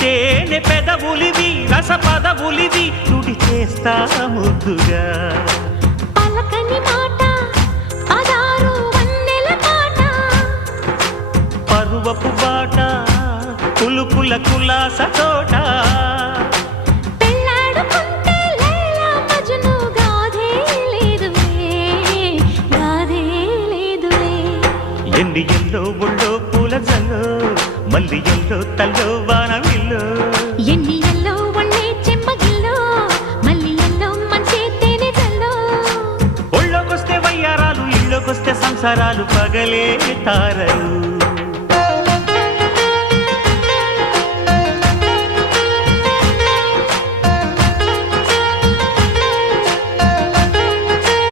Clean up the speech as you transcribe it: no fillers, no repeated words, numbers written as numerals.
తేనె పెదవులివి రస పదవులివి తుడి చేస్తా ముద్దుగా పలకని మాట పదారు వన్నెల మాట పరువపు బాట కులుకుల కులాస తోట పెళ్ళాడుకుంటే లైలా మజ్ను గాథే లేదులే గాథే లేదులే ఎన్ని ఎల్లో ఒళ్ళో పూల జల్లో మల్లి ఎల్లో తల్లో వానవిల్లో ఎన్ని ఎల్లో ఒళ్ళే చెమ్మగిల్లో మల్లి ఎల్లో మంచి తేనె జల్లో ఒళ్ళోకొస్తే వయ్యారాలు ఇళ్ళోకొస్తే సంసారాలు పగలే తారలు